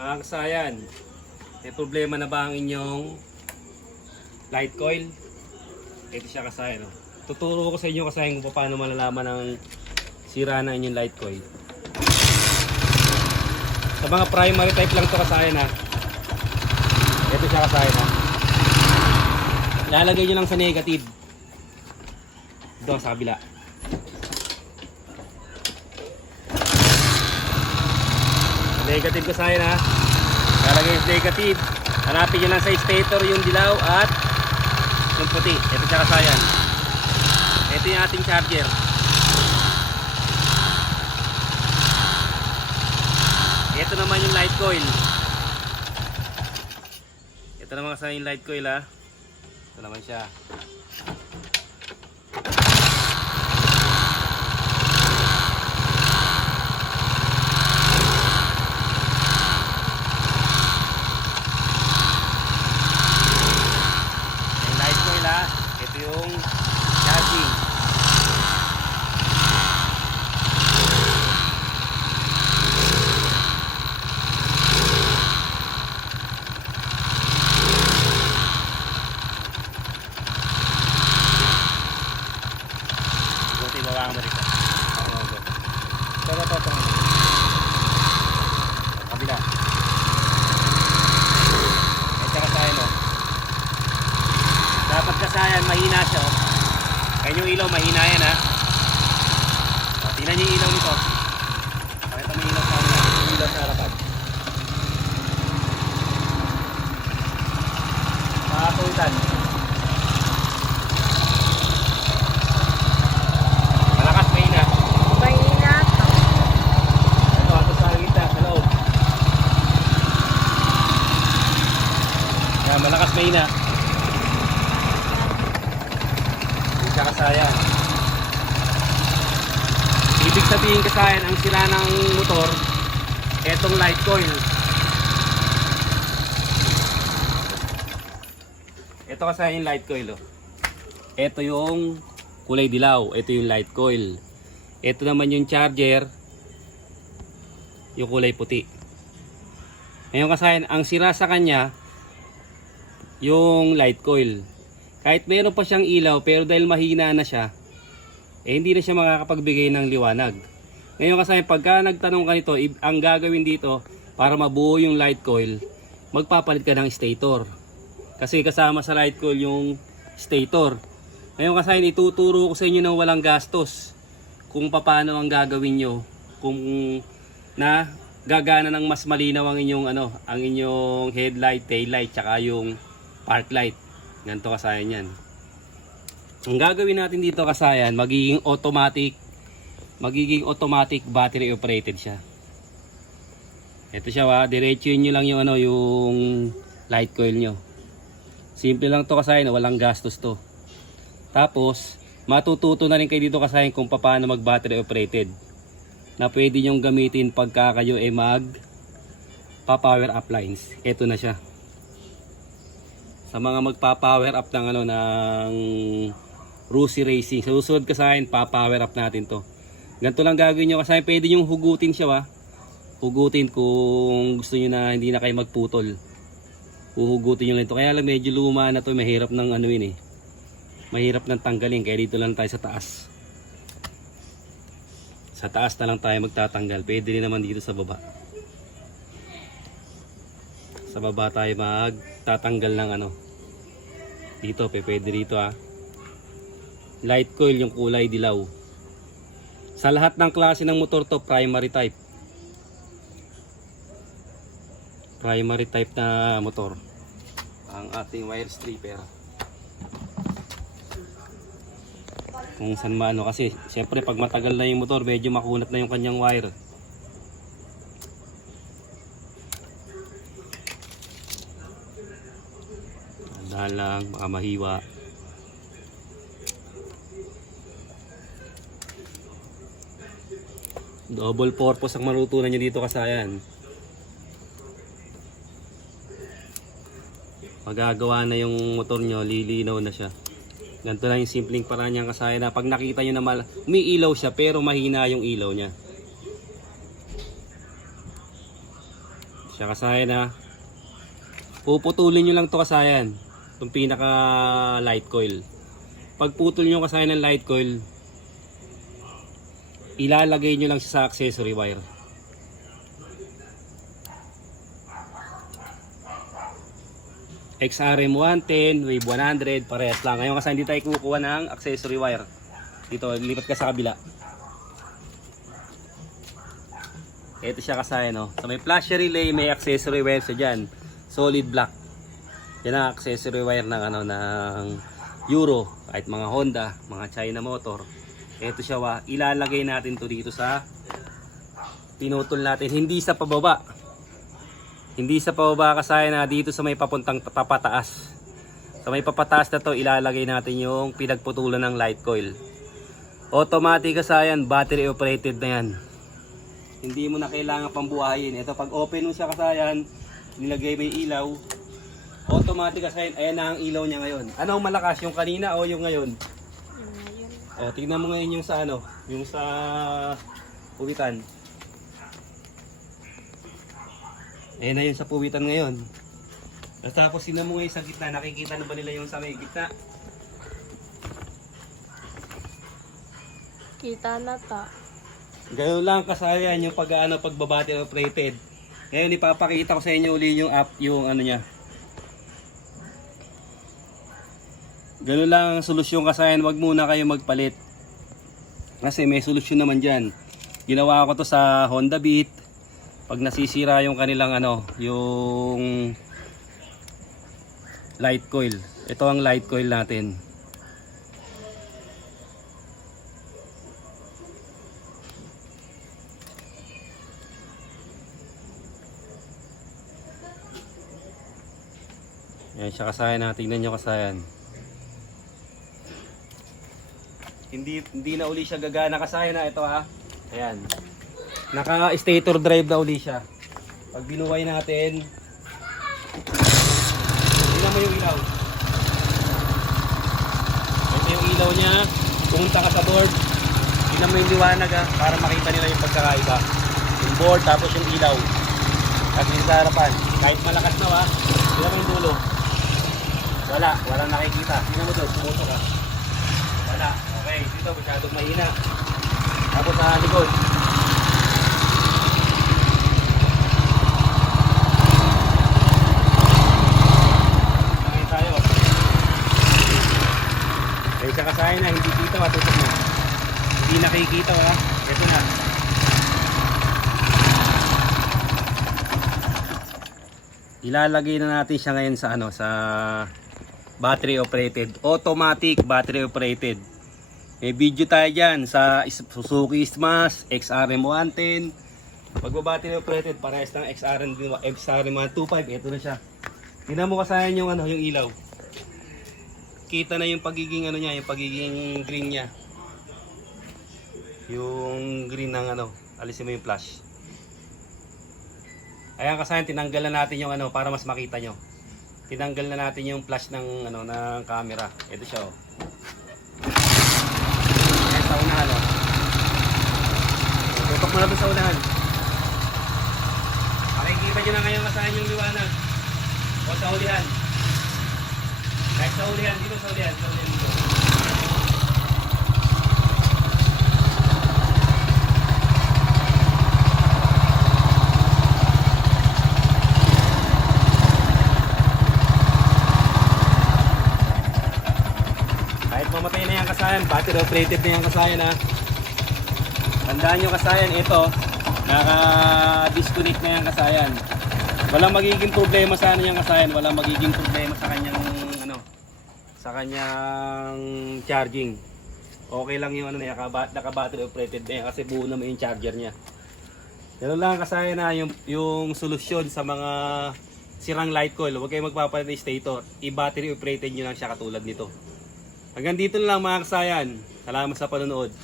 Kasayan, may problema na ba ang inyong light coil? Ito siya kasayan. Oh. Tuturo ko sa inyo kasayan kung paano malalaman ang sira na inyong light coil. Sa mga primary type lang to kasayan ha. Ito siya kasayan ha. Lalagay nyo lang sa negative. Ito sa kabila. Negative kasayan ha. Lalagay sa negative. Hanapin nyo lang sa stator yung dilaw at yung puti. Ito siya kasayan. Ito yung ating charger. Ito naman yung light coil. Ito naman kasayan yung light coil ha. Ito naman siya. Ito yung charging. Buti bawaan mo rito. Ito. Kabila. Ito kasayan o. Dapat kasayan, mahina siya oh. Kaya yung ilaw, mahina yan ha. O, tingnan nyo yung ilaw nito. Pakita mo yung ilaw sa harapan. Yung ilaw sa harapan. Makapuntan. Malakas, mahina. Mahina. Ito sa gitna, sa loob. Yan, malakas, mahina. Kasayan. Ibig sabihin kasayan, ang sira ng motor, etong light coil. Ito kasayan yung light coil. Oh. Ito yung kulay dilaw. Ito yung light coil. Ito naman yung charger, yung kulay puti. Ngayon kasayan, ang sira sa kanya, yung light coil. Kahit meron pa siyang ilaw pero dahil mahina na siya, hindi na siya makakapagbigay ng liwanag. Ngayon kasi pagka nagtanong ka nito, ang gagawin dito para mabuo yung light coil, magpapalit ka ng stator. Kasi kasama sa light coil yung stator. Ngayon kasi ituturo ko sa inyo ng walang gastos kung paano ang gagawin nyo, kung na gagana ng mas malinaw ang inyong headlight, taillight, tsaka yung park light. Ganito kasayan yan. Ang gagawin natin dito kasayan, magiging automatic battery operated siya. Ito siya ha, diretsuin nyo lang yung yung light coil nyo. Simple lang to kasayan, walang gastos to. Tapos matututo na rin kayo dito kasayan kung paano mag battery operated, na pwede nyong gamitin pagka kayo mag power up lines. Ito na siya. Sa mga magpa-power up ng Rusi Racing. Sa susunod kasayan, pa-power up natin to. Ganito lang gagawin nyo kasayan. Pwede nyo hugutin siya ha. Hugutin kung gusto nyo na hindi na kayo magputol. Huhugutin nyo lang ito. Kaya lang medyo luma na to. Mahirap ng mahirap ng tanggalin. Kaya dito lang tayo sa taas. Sa taas na lang tayo magtatanggal. Pwede rin naman dito sa baba. Sa baba tayo magtatanggal ng dito, pwede dito ha. Light coil yung kulay dilaw. Sa lahat ng klase ng motor to, primary type. Primary type na motor. Ang ating wire stripper. Kung saan kasi siyempre pag matagal na yung motor, medyo makunat na yung kanyang wire. Lang baka mahiwa. Double purpose ang marutunan nyo dito kasayan. Magagawa na yung motor nyo, lilinaw na siya. Ganito lang yung simpleng paraan niyang kasayan na pag nakita nyo na umiilaw siya pero mahina yung ilaw niya. Siya kasayan ha. Puputulin nyo lang to kasayan. Itong pinaka light coil. Pag putol nyo kasayan ng light coil, ilalagay nyo lang siya sa accessory wire. XRM 110, Wave 100, parehas lang. Ngayon kasi hindi tayo kukuha ng accessory wire. Dito, lipat ka sa kabila. Ito siya kasayan, no? So may flash relay, may accessory wire siya dyan. Solid black. Yan ang accessory wire ng, ng Euro. Kahit mga Honda, mga China motor. Ito siya, ilalagay natin to dito sa pinutol natin. Hindi sa pababa. Hindi sa pababa kasayan na dito sa may papuntang papataas. Sa may papataas na to, ilalagay natin yung pinagputulan ng light coil. Automatic kasayan, battery operated na yan. Hindi mo na kailangan pang buhayin. Ito pag open mo siya kasayan, nilagay may ilaw. Automatic kasayan, ayan na ang ilaw niya ngayon. Ano ang malakas, yung kanina o yung ngayon? O, tingnan mo ngayon yung sa yung sa puwitan. Ayan na yun sa puwitan ngayon. Tapos tingnan mo ngayon sa gitna, nakikita na ba nila yung sa may gitna? Kita na ta. Ganoon lang kasayan yung pagbabati operated. Ngayon ipapakita ko sa inyo uli yung app, yung niya. Ganoon lang ang solusyon kasayan, wag muna kayo magpalit. Kasi may solusyon naman diyan. Ginawa ko to sa Honda Beat. Pag nasisira yung kanilang yung light coil. Ito ang light coil natin. Yan siya kasayan na. Tingnan nyo kasayan. Hindi na uli siya gagana kasayan na. Ito ha. Ayan. Naka stator drive na uli siya. Pag binuhay natin, tingnan mo yung ilaw. Ito yung ilaw niya. Pumunta ka sa board. Tingnan mo yung liwanag ha, para makita nila yung pagkakaiba. Yung board tapos yung ilaw. At yung sa harapan. Kahit malakas na ha. Tingnan mo yung dulo. Walang nakikita. Tingnan mo doon, pumutok ka. Wala. Okay, dito masyadong mahina. Tapos sa likod. Sa kasayan na hindi kita tutok na. Hindi nakikita ha. Ito na. Ilalagay na natin siya ngayon sa sa battery operated, automatic battery operated. May video tayo diyan sa Suzuki Smash XRM 110. Pag battery operated, parehas ng XRM 125. Ito na siya. Tingnan mo kasayan yung yung ilaw. Kita na yung pagiging niya, yung pagiging green niya. Yung green ng alisin mo yung flash. Ayan kasayan, tinanggal na natin yung para mas makita nyo. Tinanggal na natin yung flash ng ng camera. Ito siya oh. Ayan sa unahan oh. Tutok mo na doon sa unahan. Makikita nyo na ngayon kasayan yung liwanag. O sa ulihan. Kahit sa ulihan, dito sa ulihan, dito. Kahit mamatay na yung kasayan, battery operated na yung kasayan ha. Tandaan nyo kasayan, ito, naka-disconnect na yung kasayan. Walang magiging problema sa yung kasayan, walang magiging problema sa kanyang charging. Okay lang yung naka-battery operated na yan kasi buo naman yung charger niya. Yan lang kasayan na yung solusyon sa mga sirang light coil. Huwag kayong magpapalit ng stator. I-battery operated nyo lang siya katulad nito. Hanggang dito lang mga kasayan. Salamat sa panonood.